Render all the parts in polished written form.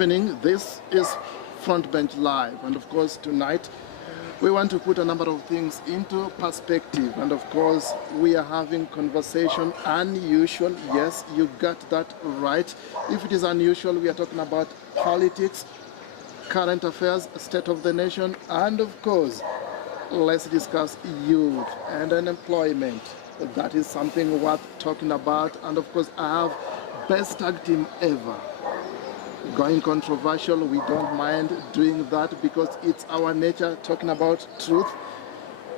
evening. This is Front Bench Live, and of course tonight we want to put a number of things into perspective, and of course we are having conversation unusual. Yes, you got that right. If it is unusual, we are talking about politics, current affairs, state of the nation, and of course let's discuss youth and unemployment. That is something worth talking about. And of course I have best tag team ever. Going controversial, we don't mind doing that because it's our nature, talking about truth,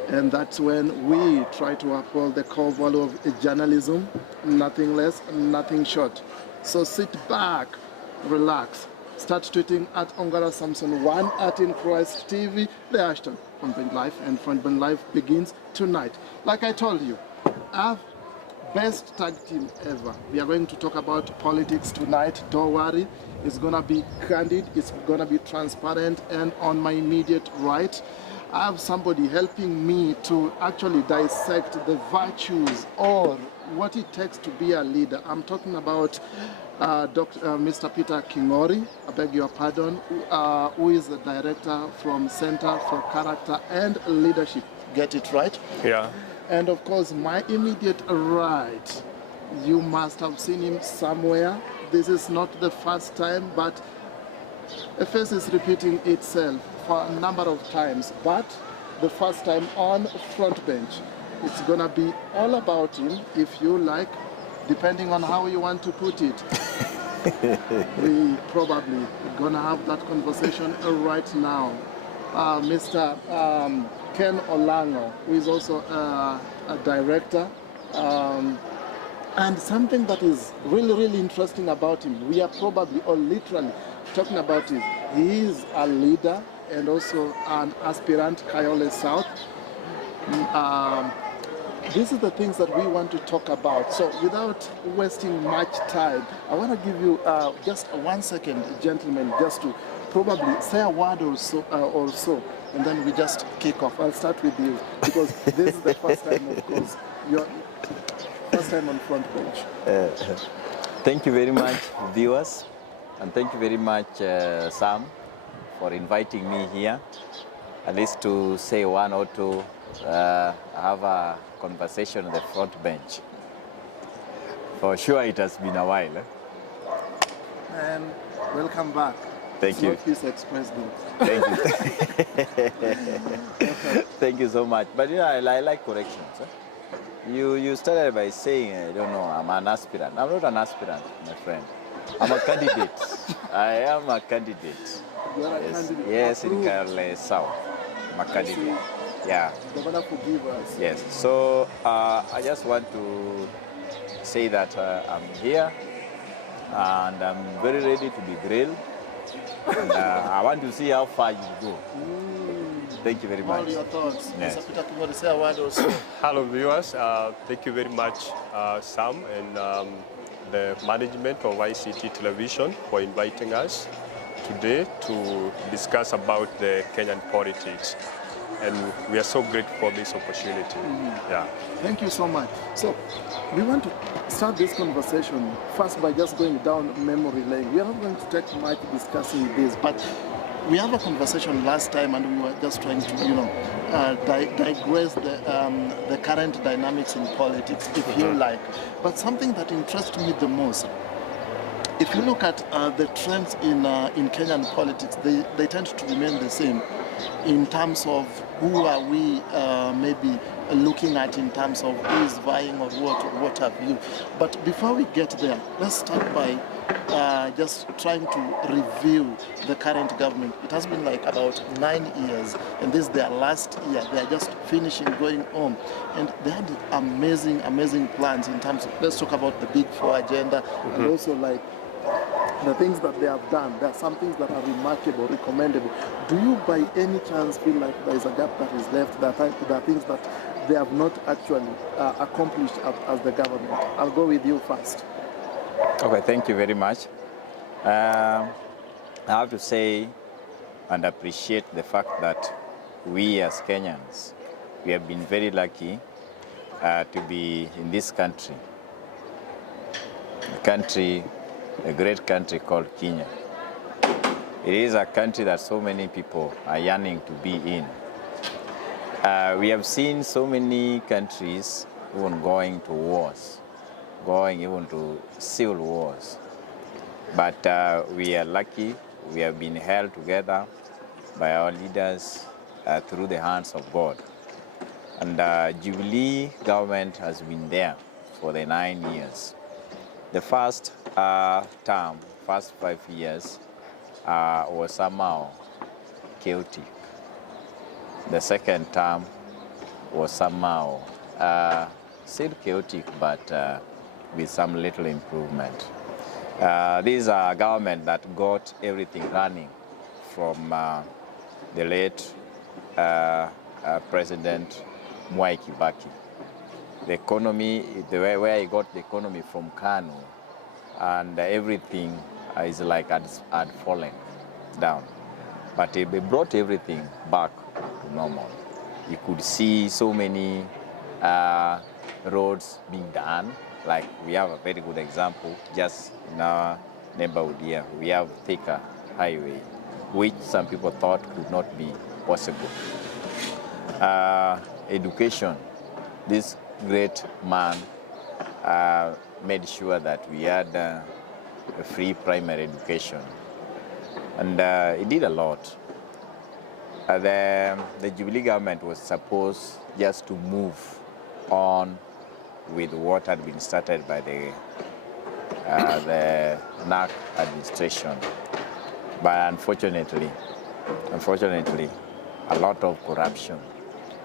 and that's when we try to uphold the core value of journalism, nothing less, nothing short. So sit back, relax, start tweeting at Ongara Samson 1 at In Christ TV, the hashtag Frontbench Live, and Frontbench Live begins tonight. Like I told you, I have best tag team ever. We are going to talk about politics tonight. Don't worry, it's gonna be candid, it's gonna be transparent, and on my immediate right I have somebody helping me to actually dissect the virtues or what it takes to be a leader. I'm talking about Mr. Peter Kingori, I beg your pardon, who is the director from Center for Character and Leadership. Get it right? Yeah. And of course, my immediate right, you must have seen him somewhere. This is not the first time, but a face is repeating itself for a number of times. But the first time on Front Bench, it's gonna be all about him, if you like, depending on how you want to put it. We probably gonna have that conversation right now. Mr. Ken Olango, who is also a director, and something that is really interesting about him, we are probably or literally talking about is he is a leader and also an aspirant, Kayole South. This is the things that we want to talk about. So without wasting much time, I want to give you just 1 second, gentlemen, just to probably say a word or so, and then we just kick off. I'll start with you because this is the first time, of course, you're first time on Front Bench. Thank you very much, viewers, and thank you very much, Sam, for inviting me here, at least to say one or two, have a conversation on the Front Bench. For sure, it has been a while. And welcome back. Thank you. Peace expressed it. Thank you. Thank you so much. But you know, I like corrections. You started by saying, I don't know, I'm an aspirant. I'm not an aspirant, my friend. I'm a candidate. I am a candidate. You are a candidate. Yes, in Kayole South. I'm a candidate. Yeah. Governor, forgive us. Yes. So I just want to say that I'm here and I'm very ready to be grilled. And I want to see how far you go. Thank you very much. All your thoughts. Yes. Mr. Peter, you want to say a word also? Hello, viewers. Thank you very much, Sam, and the management of ICT Television for inviting us today to discuss about the Kenyan politics. And we are so grateful for this opportunity. Yeah. Thank you so much. So, we want to start this conversation first by just going down memory lane. We are not going to take much discussing this, but we had a conversation last time and we were just trying to, you know, digress the current dynamics in politics, if you like. But something that interests me the most, if you look at the trends in Kenyan politics, they tend to remain the same in terms of who are we maybe looking at in terms of who is vying or what have you. But before we get there, let's start by just trying to review the current government. It has been like about 9 years, and this is their last year. They are just finishing, going home, and they had amazing plans in terms of, let's talk about the Big Four agenda, and also like the things that they have done. There are some things that are remarkable, recommendable. Do you by any chance feel like there is a gap that is left, that there are things that they have not actually accomplished as the government? I'll go with you first. Okay, thank you very much. I have to say and appreciate the fact that we as Kenyans, we have been very lucky to be in this country. A great country called Kenya. It is a country that so many people are yearning to be in. We have seen so many countries even going to wars, going even to civil wars. But we are lucky, we have been held together by our leaders through the hands of God. And Jubilee government has been there for the 9 years. The first term, first 5 years, was somehow chaotic. The second term was somehow still chaotic, but with some little improvement. This is a government that got everything running from the late President Mwai Kibaki. The economy, where he got the economy from Kanu, and everything is like had fallen down. But they brought everything back to normal. You could see so many roads being done. Like we have a very good example just in our neighborhood here. We have Thika Highway, which some people thought could not be possible. Education. This great man made sure that we had a free primary education. And he did a lot. The Jubilee government was supposed just to move on with what had been started by the NAC administration. But unfortunately, a lot of corruption.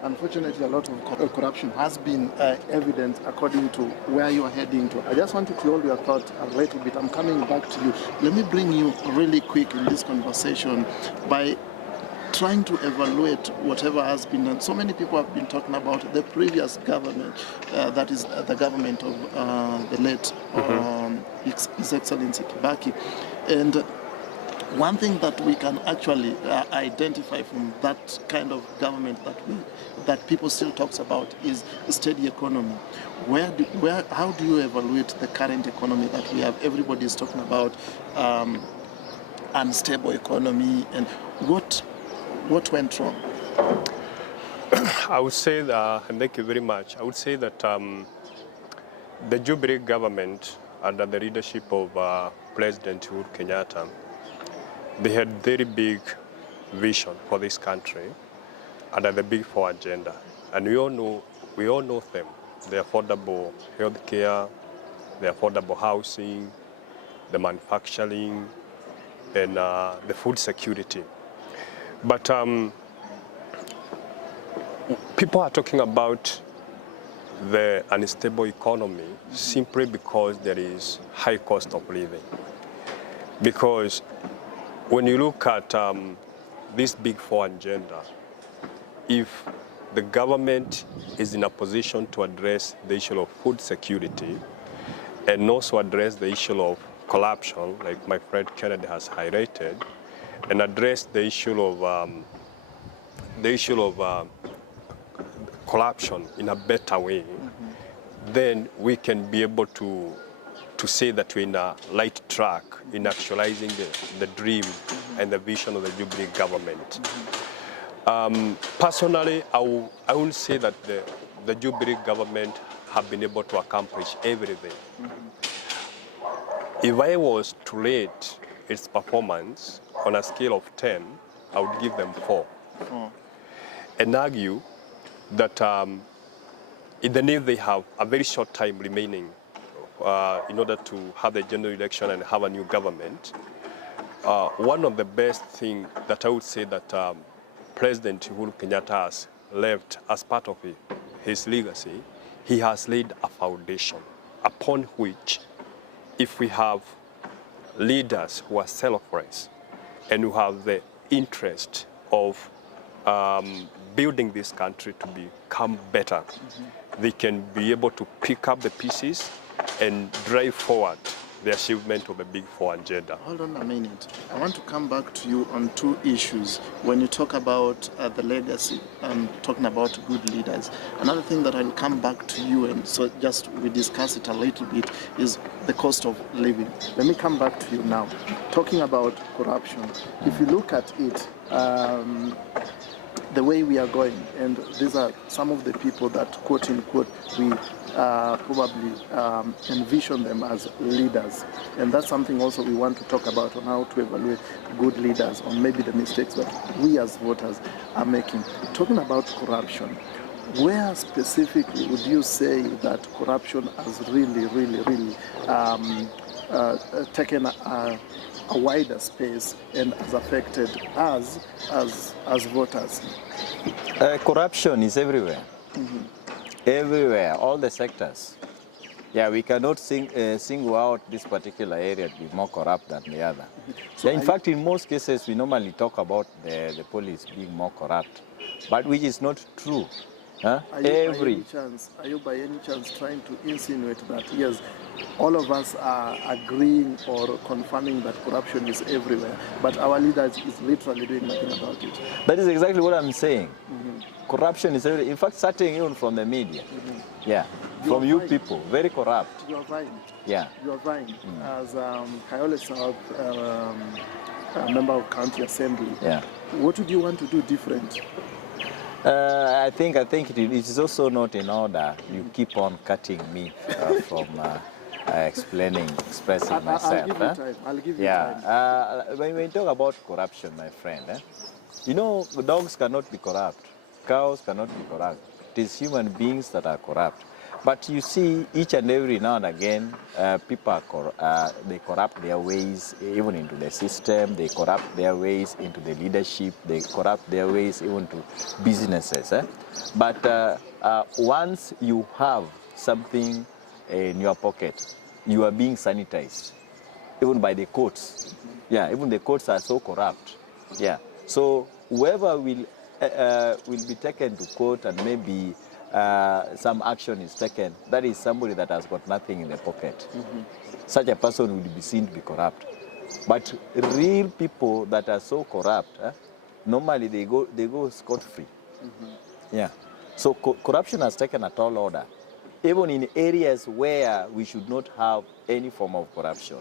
Unfortunately, a lot of corruption has been evident according to where you are heading to. I just wanted to hold your thought a little bit. I'm coming back to you. Let me bring you really quick in this conversation by trying to evaluate whatever has been done. So many people have been talking about the previous government, that is the government of the late His Excellency Kibaki. And one thing that we can actually identify from that kind of government that people still talks about is a steady economy. How do you evaluate the current economy that we have? Everybody is talking about unstable economy, and what went wrong? I would say that, and thank you very much. I would say that the Jubilee government, under the leadership of President Uhuru Kenyatta, they had very big vision for this country under the Big Four agenda. And we all know them. The affordable healthcare, the affordable housing, the manufacturing, and the food security. But people are talking about the unstable economy simply because there is high cost of living. Because when you look at this Big Four agenda, if the government is in a position to address the issue of food security and also address the issue of corruption, like my friend Kennedy has highlighted, and address the issue of corruption in a better way, then we can be able to say that we're in a right track in actualizing the dream and the vision of the Jubilee government. Personally, I would say that the Jubilee government have been able to accomplish everything. If I was to rate its performance on a scale of 10, I would give them 4. And argue that even if they have a very short time remaining in order to have the general election and have a new government, one of the best things that I would say that President Uhuru Kenyatta has left as part of his legacy, he has laid a foundation upon which, if we have leaders who are selfless and who have the interest of building this country to become better, they can be able to pick up the pieces and drive forward the achievement of the Big Four agenda. Hold on a minute. I want to come back to you on two issues. When you talk about the legacy and talking about good leaders, another thing that I'll come back to you and so just we discuss it a little bit is the cost of living. Let me come back to you now. Talking about corruption, if you look at it, the way we are going, and these are some of the people that, quote unquote, we probably envision them as leaders. And that's something also we want to talk about on how to evaluate good leaders on maybe the mistakes that we as voters are making. Talking about corruption, where specifically would you say that corruption has really taken a wider space and has affected us as voters? Corruption is everywhere. Everywhere, all the sectors. Yeah, we cannot single out this particular area to be more corrupt than the other. So in fact, in most cases, we normally talk about the police being more corrupt, but which is not true. Huh? Are you by any chance trying to insinuate that, yes, all of us are agreeing or confirming that corruption is everywhere, but our leaders is literally doing nothing about it? That is exactly what I'm saying. Corruption is everywhere. In fact, starting even from the media. Yeah, from you people, very corrupt. You are vying. Yeah. You are vying. As Kayole South, a member of County Assembly, Yeah. what would you want to do different? I think it is also not in order. You keep on cutting me from expressing myself. I'll give you time. Yeah. When we talk about corruption, my friend, you know, dogs cannot be corrupt. Cows cannot be corrupt. It is human beings that are corrupt. But you see, each and every now and again, people they corrupt their ways even into the system. They corrupt their ways into the leadership. They corrupt their ways even to businesses. But once you have something in your pocket, you are being sanitized, even by the courts. Yeah, even the courts are so corrupt. Yeah. So whoever will be taken to court and maybe some action is taken, that is somebody that has got nothing in the pocket. Such a person will be seen to be corrupt. But real people that are so corrupt, normally they go scot-free. Yeah. So corruption has taken a tall order, even in areas where we should not have any form of corruption.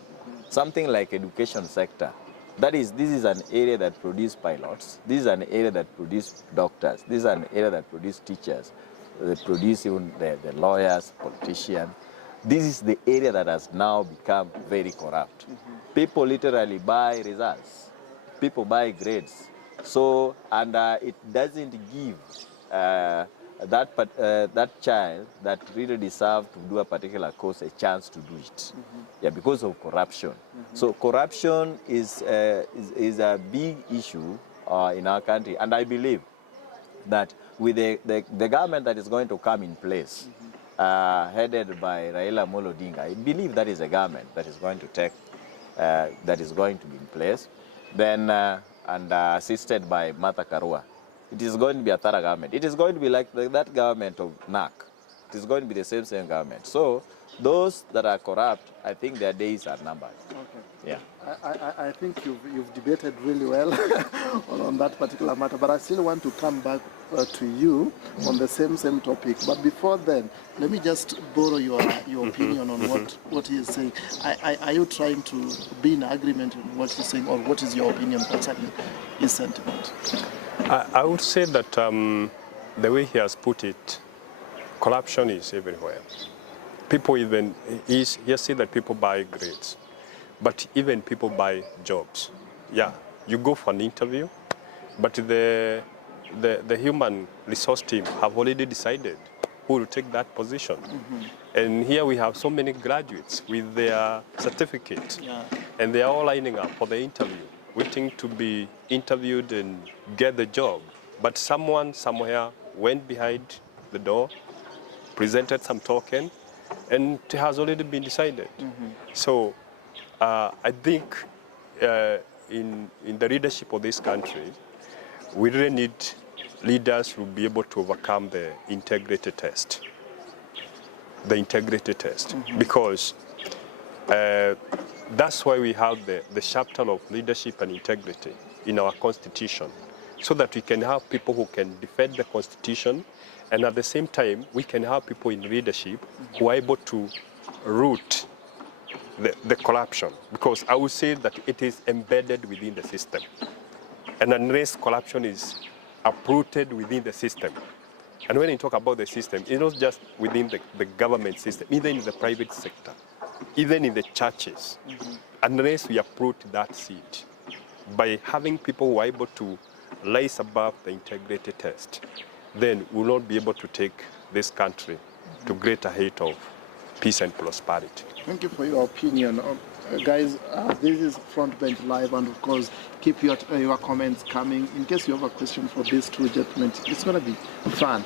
Something like education sector. This is an area that produces pilots. This is an area that produces doctors. This is an area that produces teachers. They produce even the lawyers, politicians. This is the area that has now become very corrupt. People literally buy results. People buy grades. So, and it doesn't give that child that really deserves to do a particular course a chance to do it. Yeah, because of corruption. So corruption is a big issue in our country, and I believe that with the government that is going to come in place, headed by Raila Amolo Odinga, I believe that is a government that is going to be in place, then and assisted by Martha Karua. It is going to be a thorough government. It is going to be like that government of NAC. It is going to be the same government. So those that are corrupt, I think their days are numbered. Okay. Yeah. I think you've debated really well on that particular matter, but I still want to come back to you on the same topic. But before then, let me just borrow your opinion on what he is saying. Are you trying to be in agreement with what he's saying, or what is your opinion concerning his sentiment? I would say that the way he has put it, corruption is everywhere. People even, he said that people buy grades, but even people buy jobs. Yeah, you go for an interview, but the human resource team have already decided who will take that position. And here we have so many graduates with their certificate, and they are all lining up for the interview, waiting to be interviewed and get the job. But someone somewhere went behind the door, presented some token, and it has already been decided. So I think in the leadership of this country, we really need leaders who will be able to overcome the integrity test. Because That's why we have the chapter of leadership and integrity in our constitution, so that we can have people who can defend the constitution, and at the same time, we can have people in leadership who are able to root the corruption, because I would say that it is embedded within the system. And unless corruption is uprooted within the system, and when you talk about the system, it's not just within the government system, even in the private sector, even in the churches, unless we uproot that seed, by having people who are able to rise above the integrity test, then we'll not be able to take this country to greater height of peace and prosperity. Thank you for your opinion. Guys, this is Front Bench Live, and of course, keep your comments coming. In case you have a question for these two gentlemen, it's going to be fun.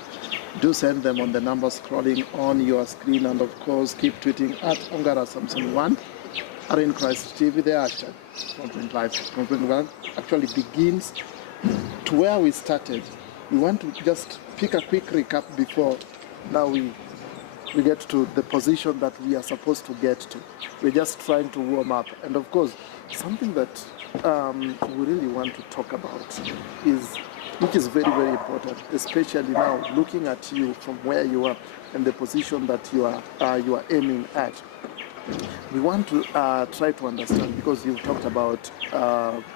Do send them on the number scrolling on your screen, and of course, keep tweeting at Ongara Samson 1, RN Christ TV, the hashtag Front Bench Live. Front Bench Live actually begins to where we started. We want to just pick a quick recap before now we get to the position that we are supposed to get to. We're just trying to warm up. And of course, something that we really want to talk about is, which is very, very important, especially now looking at you from where you are and the position that you are aiming at. We want to try to understand, because you've talked about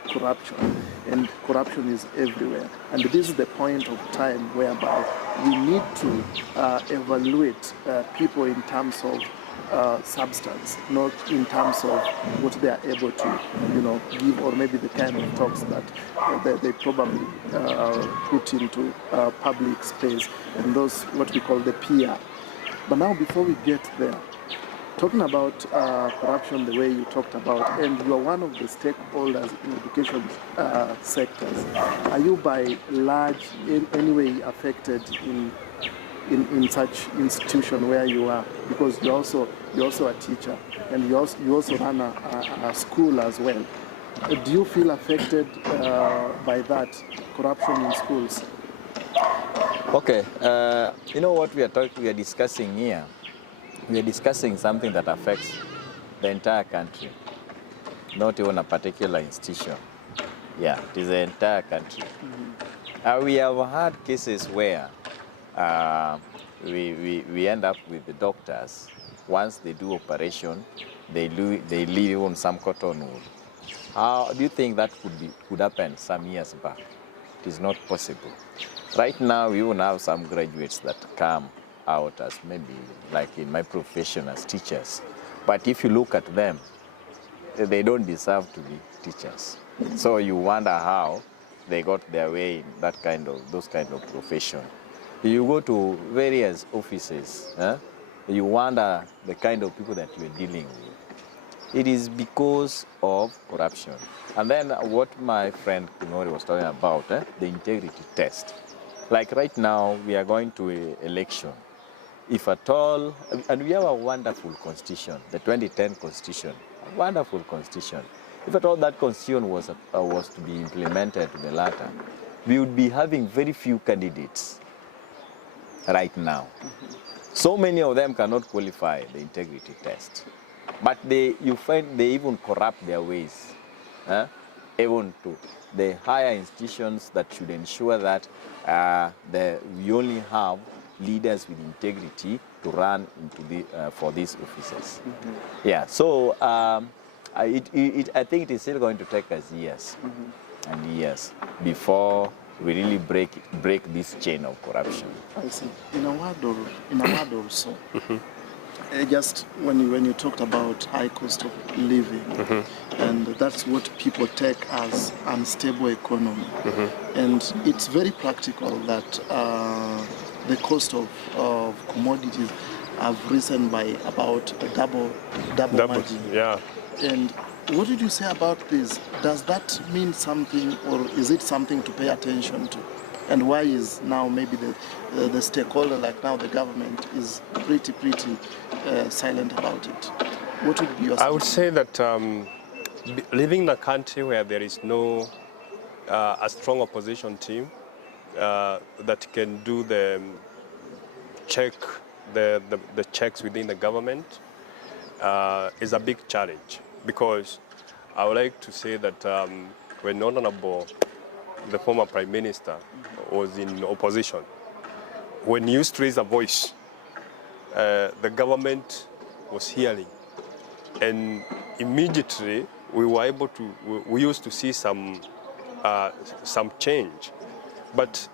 corruption, and corruption is everywhere. And this is the point of time whereby we need to evaluate people in terms of substance, not in terms of what they are able to, give, or maybe the kind of talks that they probably put into public space, and those what we call the PR. But now, before we get there, talking about corruption the way you talked about, and you are one of the stakeholders in education sectors, are you by large in any way affected in such institution where you are? Because you're also a teacher, and you also run a school as well. Do you feel affected by that corruption in schools? Okay, what we are discussing here. We are discussing something that affects the entire country, not even a particular institution. Yeah, it is the entire country. We have had cases where we end up with the doctors. Once they do operation, they leave even some cotton wool. How do you think that could happen some years back? It is not possible. Right now, we even have some graduates that come out as maybe like in my profession as teachers, but if you look at them, they don't deserve to be teachers. So you wonder how they got their way in those kind of profession. You go to various offices, you wonder the kind of people that you're dealing with. It is because of corruption. And then what my friend Kunori was talking about, the integrity test. Like right now, we are going to an election. If at all, and we have a wonderful constitution, the 2010 constitution, a wonderful constitution. If at all that constitution was to be implemented to the latter, we would be having very few candidates right now. So many of them cannot qualify the integrity test. But you find they even corrupt their ways, even to the higher institutions that should ensure that we only have leaders with integrity to run into for these offices. Yeah, so I think it is still going to take us years and years before we really break this chain of corruption. I see. In a word or so, just when you talked about high cost of living, and that's what people take as unstable economy, and it's very practical that the cost of commodities have risen by about a double margin. Yeah. And what did you say about this? Does that mean something, or is it something to pay attention to? And why is now maybe the stakeholder, like now the government, is pretty silent about it? What would be your I would say that living in a country where there is no a strong opposition team that can do the checks within the government, is a big challenge, because I would like to say that when Honorable, the former Prime Minister, was in opposition, when he used to raise a voice, the government was hearing, and immediately we were able to, we used to see some change. But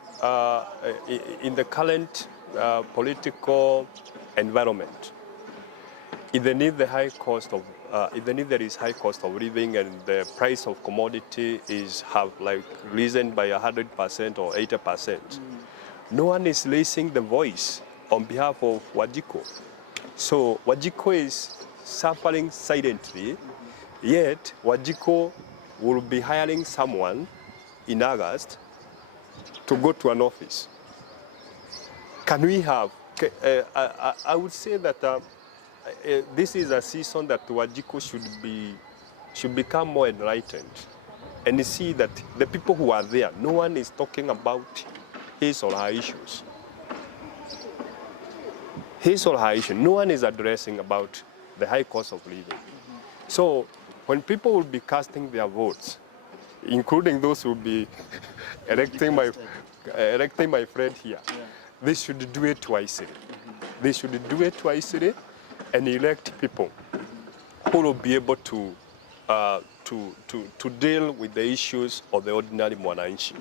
in the current political environment, even if there is high cost of living and the price of commodity have risen by 100% or 80%, no one is raising the voice on behalf of Wajiko. So Wajiko is suffering silently, yet Wajiko will be hiring someone in August to go to an office. Can we have, I would say that this is a season that Wajiko should become more enlightened and see that the people who are there, no one is talking about his or her issues. His or her issue, no one is addressing about the high cost of living. So when people will be casting their votes, including those who will be electing my friend here, they should do it wisely. They should do it wisely and elect people who will be able to deal with the issues of the ordinary mwananchi,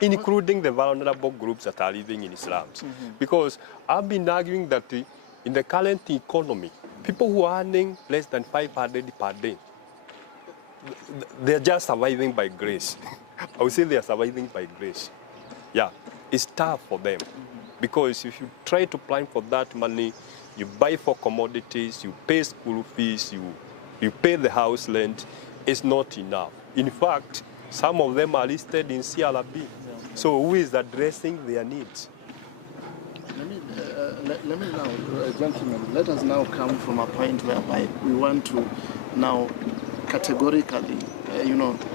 including the vulnerable groups that are living in slums. Because I've been arguing that in the current economy, people who are earning less than 500 per day, they're just surviving by grace. I would say they are surviving by grace. Yeah, it's tough for them. Because if you try to plan for that money, you buy for commodities, you pay school fees, you pay the house rent, it's not enough. In fact, some of them are listed in CRB. So who is addressing their needs? Let me now, gentlemen, let us now come from a point whereby we want to now categorically,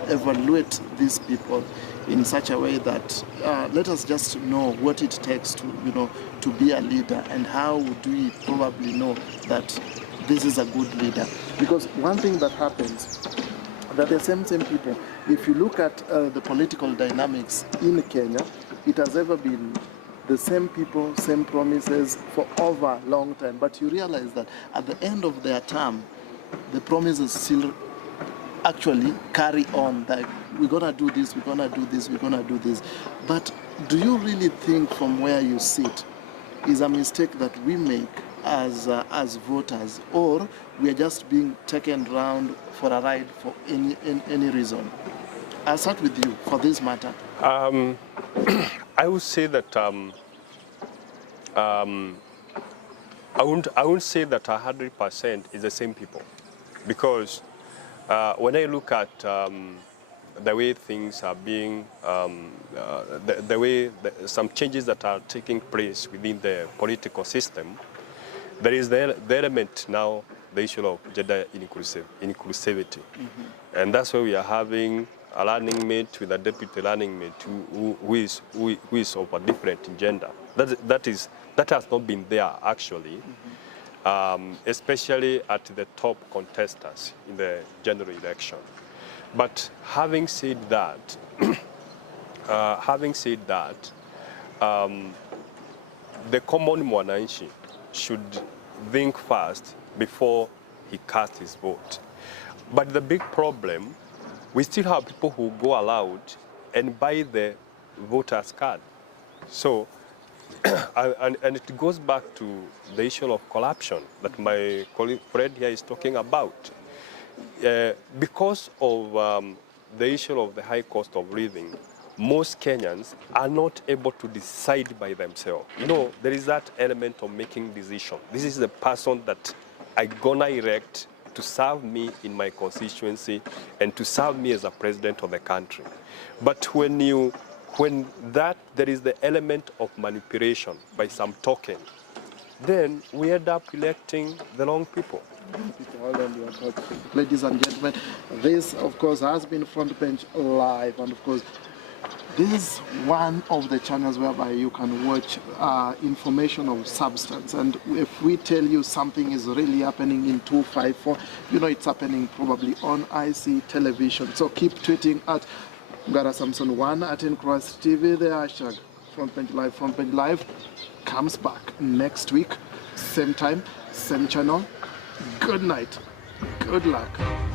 evaluate these people in such a way that let us just know what it takes to be a leader, and how do we probably know that this is a good leader. Because one thing that happens, that the same people, if you look at the political dynamics in Kenya, it has ever been the same people, same promises for over a long time. But you realize that at the end of their term, the promises still actually carry on, like we're gonna do this, we're gonna do this, we're gonna do this. But do you really think, from where you sit, is a mistake that we make as voters, or we are just being taken around for a ride for any reason? I'll start with you for this matter. I would say that I wouldn't say that 100% is the same people, because when I look at the way things are being, the way some changes that are taking place within the political system, there is the element now, the issue of gender inclusivity. And that's why we are having a running mate with a deputy running mate who is of a different gender. That has not been there actually, especially at the top contestants in the general election. But having said that, the common mwananchi should think first before he casts his vote. But the big problem, we still have people who go aloud and buy the voter's card. So, and it goes back to the issue of corruption that my colleague Fred here is talking about. Because of the issue of the high cost of living, most Kenyans are not able to decide by themselves. There is that element of making decisions. This is the person that I'm gonna elect to serve me in my constituency and to serve me as a president of the country. But when there is the element of manipulation by some token, then we end up electing the wrong people. Ladies and gentlemen, this of course has been Front Bench Live, and of course This is one of the channels whereby you can watch information of substance. And if we tell you something is really happening in 254, you know it's happening probably on IC television. So keep tweeting at Ngara Samson 1 at Incross TV. The hashtag Front Bench Live comes back next week, same time, same channel. Good night. Good luck.